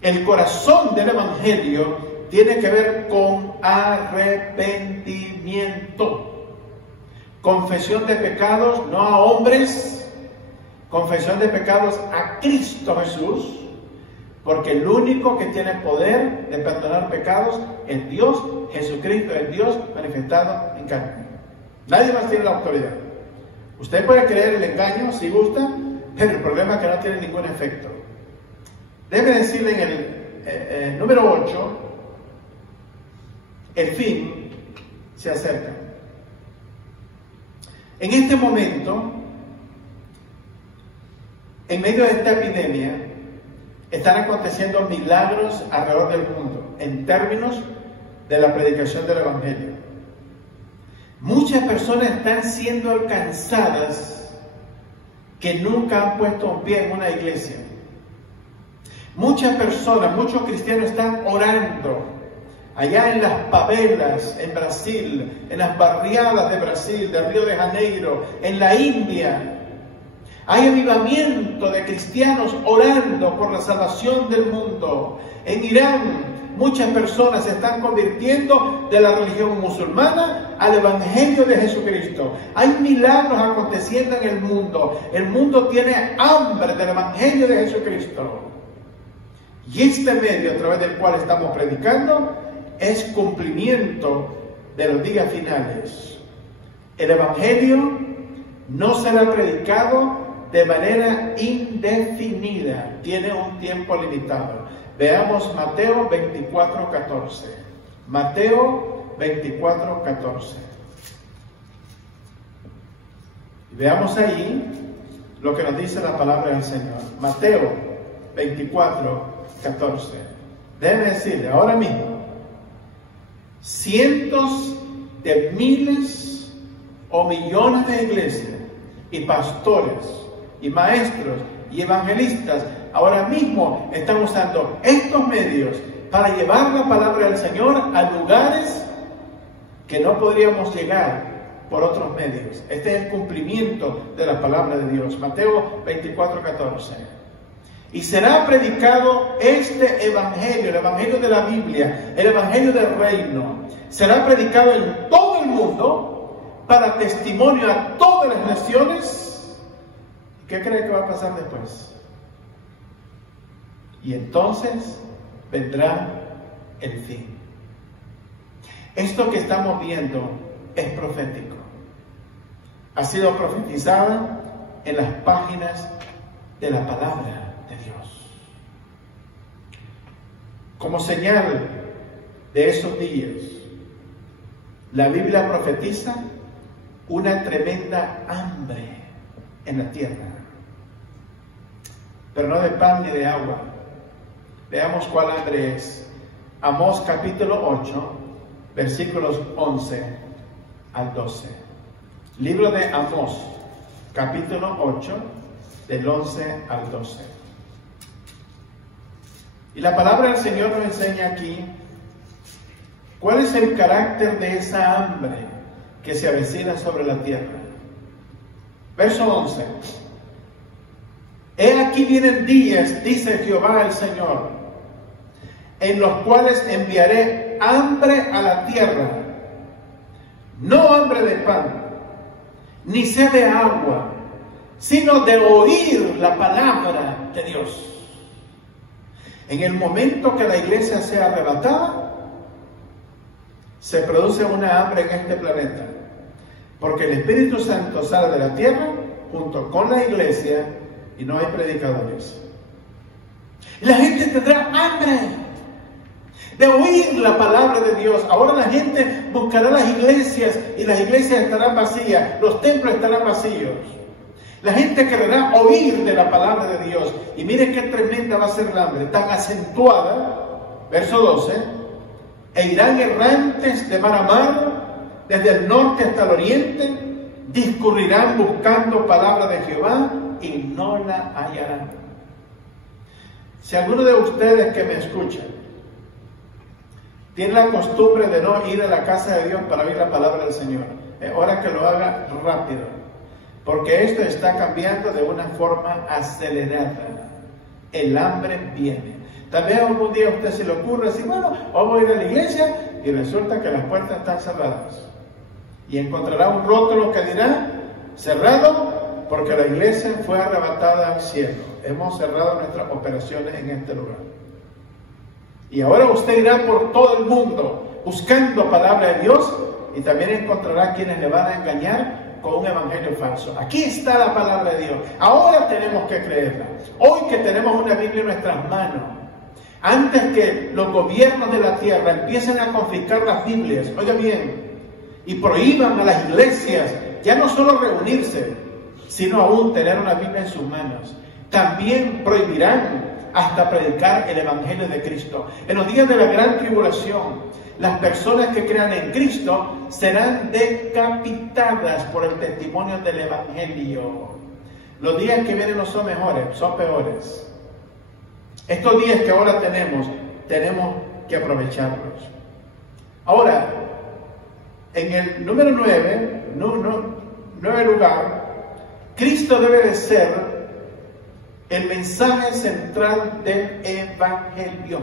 El corazón del evangelio tiene que ver con arrepentimiento. Confesión de pecados no a hombres, confesión de pecados a Cristo Jesús, porque el único que tiene poder de perdonar pecados es Dios, Jesucristo, el Dios manifestado en carne. Nadie más tiene la autoridad. Usted puede creer el engaño si gusta, pero el problema es que no tiene ningún efecto. Debe decirle en el número 8, el fin se acerca. En este momento, en medio de esta epidemia, están aconteciendo milagros alrededor del mundo en términos de la predicación del evangelio. Muchas personas están siendo alcanzadas que nunca han puesto un pie en una iglesia. Muchas personas, muchos cristianos están orando allá en las favelas en Brasil, en las barriadas de Brasil, de Río de Janeiro, en la India. Hay avivamiento de cristianos orando por la salvación del mundo. En Irán, muchas personas se están convirtiendo de la religión musulmana al evangelio de Jesucristo. Hay milagros aconteciendo en el mundo. El mundo tiene hambre del evangelio de Jesucristo. Y este medio a través del cual estamos predicando es cumplimiento de los días finales. El evangelio no será predicado de manera indefinida, tiene un tiempo limitado. Veamos Mateo 24:14. Mateo 24:14. Veamos ahí lo que nos dice la palabra del Señor. Mateo 24:14. Déjeme decirle, ahora mismo, cientos de miles o millones de iglesias y pastores y maestros y evangelistas ahora mismo están usando estos medios para llevar la palabra del Señor a lugares que no podríamos llegar por otros medios. Este es el cumplimiento de la palabra de Dios. Mateo 24:14. Y será predicado este evangelio, el evangelio de la Biblia, el evangelio del reino. Será predicado en todo el mundo para testimonio a todas las naciones. ¿Qué cree que va a pasar después? Y entonces vendrá el fin. Esto que estamos viendo es profético. Ha sido profetizada en las páginas de la palabra de Dios. Como señal de esos días, la Biblia profetiza una tremenda hambre en la tierra, pero no de pan ni de agua. Veamos cuál hambre es. Amós capítulo 8, versículos 11 al 12. Libro de Amós, capítulo 8, del 11 al 12. Y la palabra del Señor nos enseña aquí cuál es el carácter de esa hambre que se avecina sobre la tierra. Verso 11. He aquí vienen días, dice Jehová el Señor, en los cuales enviaré hambre a la tierra, no hambre de pan, ni sed de agua, sino de oír la palabra de Dios. En el momento que la iglesia sea arrebatada, se produce una hambre en este planeta, porque el Espíritu Santo sale de la tierra junto con la iglesia y no hay predicadores. Y la gente tendrá hambre de oír la palabra de Dios. Ahora la gente buscará las iglesias y las iglesias estarán vacías, los templos estarán vacíos. La gente querrá oír de la palabra de Dios. Y miren qué tremenda va a ser la hambre, tan acentuada. Verso 12. E irán errantes de mar a mar, desde el norte hasta el oriente, discurrirán buscando palabra de Jehová y no la hallarán. Si alguno de ustedes que me escuchan tiene la costumbre de no ir a la casa de Dios para oír la palabra del Señor, es hora que lo haga rápido, porque esto está cambiando de una forma acelerada. El hambre viene. También algún día a usted se le ocurre decir, bueno, vamos a ir a la iglesia, y resulta que las puertas están cerradas. Y encontrará un rótulo que dirá, cerrado, porque la iglesia fue arrebatada al cielo. Hemos cerrado nuestras operaciones en este lugar. Y ahora usted irá por todo el mundo buscando palabra de Dios, y también encontrará quienes le van a engañar con un evangelio falso. Aquí está la palabra de Dios. Ahora tenemos que creerla. Hoy que tenemos una Biblia en nuestras manos, antes que los gobiernos de la tierra empiecen a confiscar las Biblias, oiga bien, y prohíban a las iglesias ya no solo reunirse, sino aún tener una Biblia en sus manos, también prohibirán hasta predicar el evangelio de Cristo. En los días de la gran tribulación, las personas que crean en Cristo serán decapitadas por el testimonio del evangelio. Los días que vienen no son mejores, son peores. Estos días que ahora tenemos que aprovecharlos. Ahora, en el número 9, lugar, Cristo debe de ser el mensaje central del evangelio.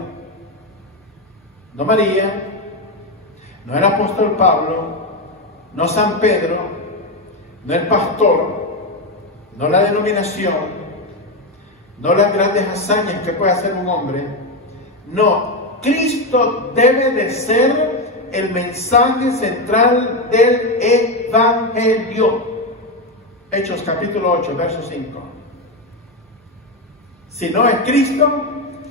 No María, no el apóstol Pablo, no San Pedro, no el pastor, no la denominación, no las grandes hazañas que puede hacer un hombre. No, Cristo debe de ser el mensaje central del evangelio. Hechos capítulo 8, verso 5. Si no es Cristo,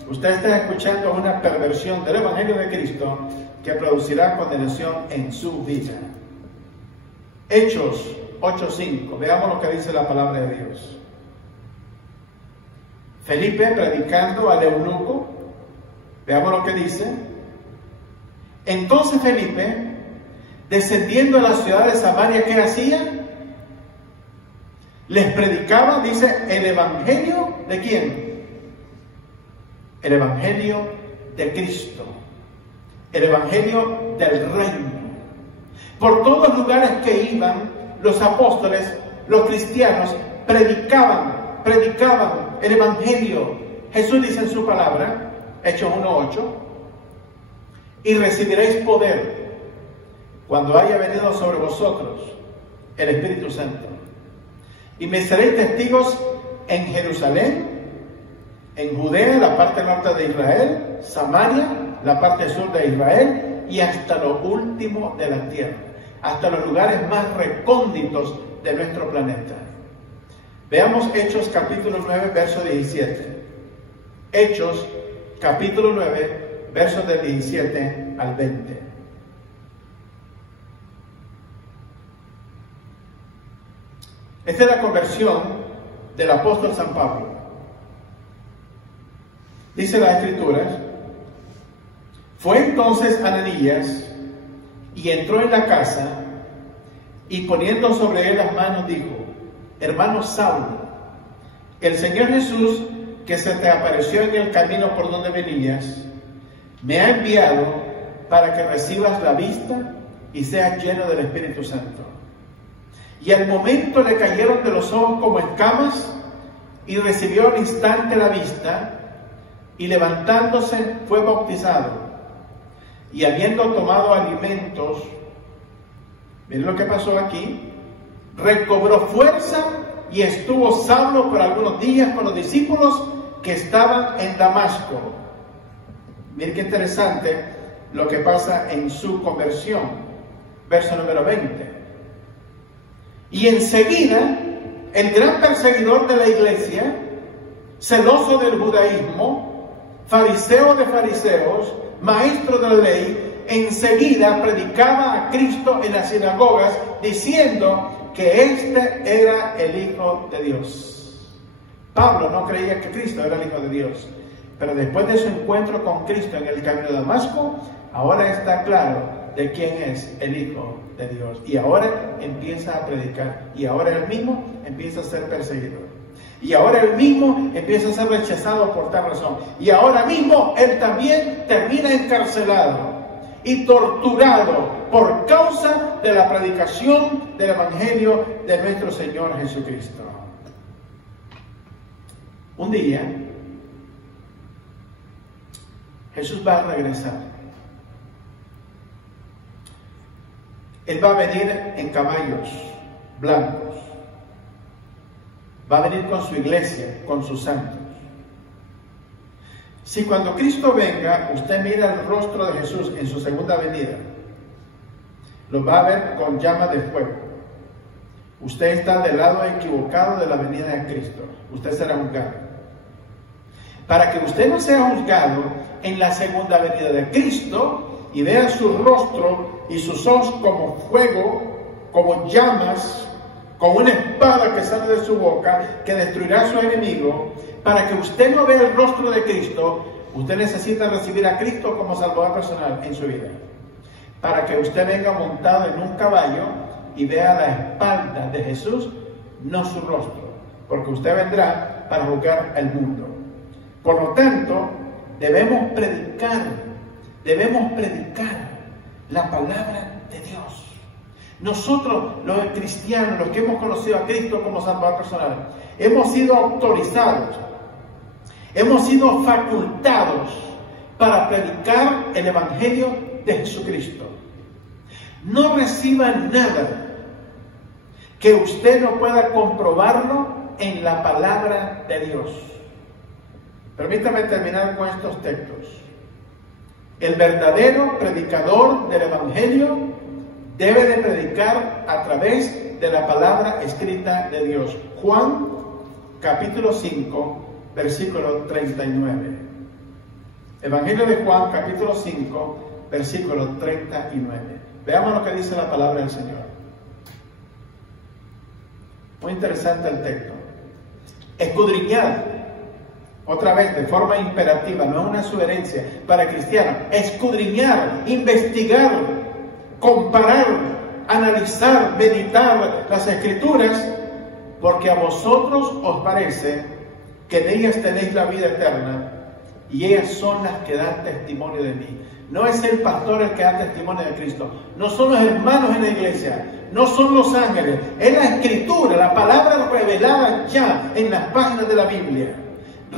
usted está escuchando una perversión del evangelio de Cristo que producirá condenación en su vida. Hechos 8:5. Veamos lo que dice la palabra de Dios. Felipe predicando al eunuco. Veamos lo que dice. Entonces Felipe, descendiendo a la ciudad de Samaria, ¿qué hacía? Les predicaba, dice, el evangelio ¿de quién? El evangelio de Cristo, el evangelio del reino. Por todos los lugares que iban, los apóstoles, los cristianos, predicaban el Evangelio. Jesús dice en su palabra, Hechos 1:8, y recibiréis poder cuando haya venido sobre vosotros el Espíritu Santo. Y me seréis testigos en Jerusalén, en Judea, la parte norte de Israel, Samaria, la parte sur de Israel, y hasta lo último de la tierra, hasta los lugares más recónditos de nuestro planeta. Veamos Hechos capítulo 9, verso 17. Hechos capítulo 9, versos del 17 al 20. Esta es la conversión del apóstol San Pablo. Dice las Escrituras: fue entonces Ananías y entró en la casa y poniendo sobre él las manos dijo: hermano Saulo, el Señor Jesús, que se te apareció en el camino por donde venías, me ha enviado para que recibas la vista y seas lleno del Espíritu Santo. Y al momento le cayeron de los ojos como escamas, y recibió al instante la vista, y levantándose fue bautizado. Y habiendo tomado alimentos, miren lo que pasó aquí, recobró fuerza y estuvo Saulo por algunos días con los discípulos que estaban en Damasco. Miren qué interesante lo que pasa en su conversión. Verso número 20. Y enseguida, el gran perseguidor de la iglesia, celoso del judaísmo, fariseo de fariseos, maestro de la ley, enseguida predicaba a Cristo en las sinagogas, diciendo que este era el Hijo de Dios. Pablo no creía que Cristo era el Hijo de Dios, pero después de su encuentro con Cristo en el camino de Damasco, ahora está claro de quién es el Hijo de Dios. Y ahora empieza a predicar. Y ahora él mismo empieza a ser perseguido. Y ahora él mismo empieza a ser rechazado por tal razón. Y ahora mismo él también termina encarcelado y torturado por causa de la predicación del Evangelio de nuestro Señor Jesucristo. Un día, Jesús va a regresar. Él va a venir en caballos blancos. Va a venir con su iglesia, con sus santos. Si cuando Cristo venga, usted mira el rostro de Jesús en su segunda venida, lo va a ver con llama de fuego. Usted está del lado equivocado de la venida de Cristo. Usted será juzgado. Para que usted no sea juzgado en la segunda venida de Cristo y vea su rostro y sus ojos como fuego, como llamas, como una espada que sale de su boca, que destruirá a su enemigo, para que usted no vea el rostro de Cristo, usted necesita recibir a Cristo como Salvador personal en su vida. Para que usted venga montado en un caballo y vea la espalda de Jesús, no su rostro, porque usted vendrá para juzgar al mundo. Por lo tanto, debemos predicar la palabra de Dios. Nosotros, los cristianos, los que hemos conocido a Cristo como Salvador personal, hemos sido autorizados, hemos sido facultados para predicar el Evangelio de Jesucristo. No reciba nada que usted no pueda comprobarlo en la palabra de Dios. Permítame terminar con estos textos. El verdadero predicador del Evangelio debe de predicar a través de la palabra escrita de Dios. Juan, capítulo 5, versículo 39. Evangelio de Juan, capítulo 5, versículo 39. Veamos lo que dice la palabra del Señor. Muy interesante el texto. Escudriñad. Otra vez, de forma imperativa, no es una sugerencia para cristianos. Escudriñar, investigar, comparar, analizar, meditar las Escrituras, porque a vosotros os parece que en ellas tenéis la vida eterna, y ellas son las que dan testimonio de mí. No es el pastor el que da testimonio de Cristo, no son los hermanos en la iglesia, no son los ángeles, es la Escritura, la palabra revelada ya en las páginas de la Biblia.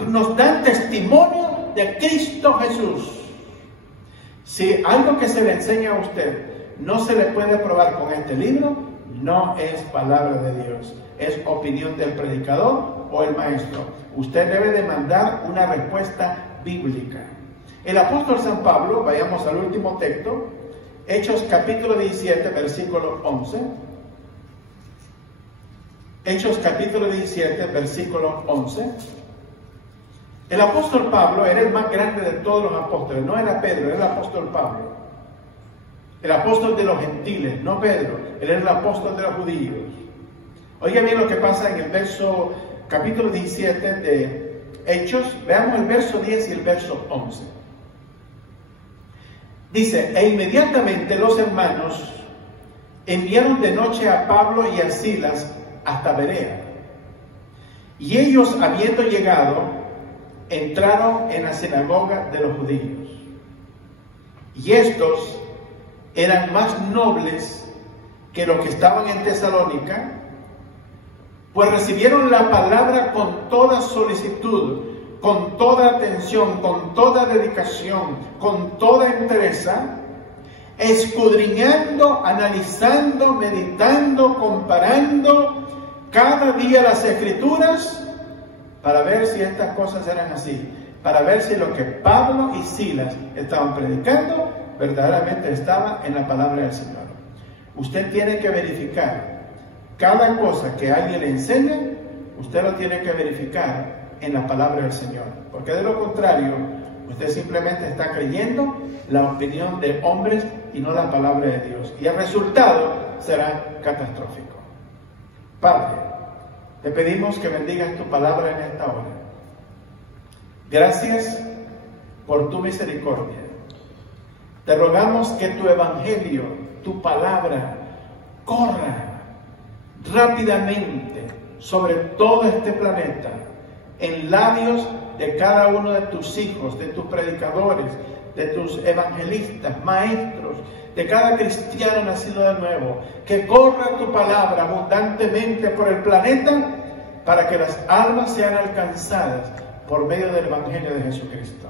Nos dan testimonio de Cristo Jesús. Si algo que se le enseña a usted no se le puede probar con este libro, no es palabra de Dios, es opinión del predicador o el maestro. Usted debe de mandar una respuesta bíblica. El apóstol San Pablo, vayamos al último texto, Hechos capítulo 17, versículo 11. Hechos capítulo 17, versículo 11. El apóstol Pablo era el más grande de todos los apóstoles, no era Pedro, era el apóstol Pablo. El apóstol de los gentiles, no Pedro, él era el apóstol de los judíos. Oiga bien lo que pasa en el verso, capítulo 17 de Hechos, veamos el verso 10 y el verso 11. Dice, e inmediatamente los hermanos enviaron de noche a Pablo y a Silas hasta Berea. Y ellos, habiendo llegado, entraron en la sinagoga de los judíos. Y estos eran más nobles que los que estaban en Tesalónica, pues recibieron la palabra con toda solicitud, con toda atención, con toda dedicación, con toda entereza, escudriñando, analizando, meditando, comparando cada día las Escrituras, para ver si estas cosas eran así, para ver si lo que Pablo y Silas estaban predicando verdaderamente estaba en la palabra del Señor. Usted tiene que verificar cada cosa que alguien le enseñe, usted lo tiene que verificar en la palabra del Señor, porque de lo contrario, usted simplemente está creyendo la opinión de hombres y no la palabra de Dios, y el resultado será catastrófico. Padre, te pedimos que bendigas tu palabra en esta hora. Gracias por tu misericordia. Te rogamos que tu evangelio, tu palabra, corra rápidamente sobre todo este planeta, en labios de cada uno de tus hijos, de tus predicadores, de tus evangelistas, maestros, de cada cristiano nacido de nuevo, que corra tu palabra abundantemente por el planeta para que las almas sean alcanzadas por medio del evangelio de Jesucristo.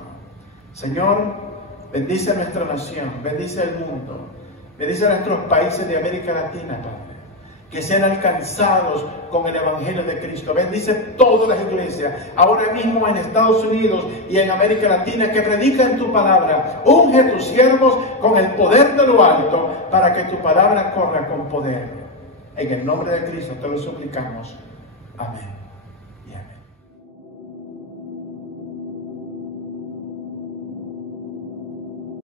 Señor, bendice a nuestra nación, bendice al mundo, bendice a nuestros países de América Latina, Padre, que sean alcanzados con el evangelio de Cristo. Bendice todas las iglesias, ahora mismo en Estados Unidos y en América Latina, que predican tu palabra. Unge tus siervos con el poder de lo alto, para que tu palabra corra con poder. En el nombre de Cristo te lo suplicamos. Amén y amén.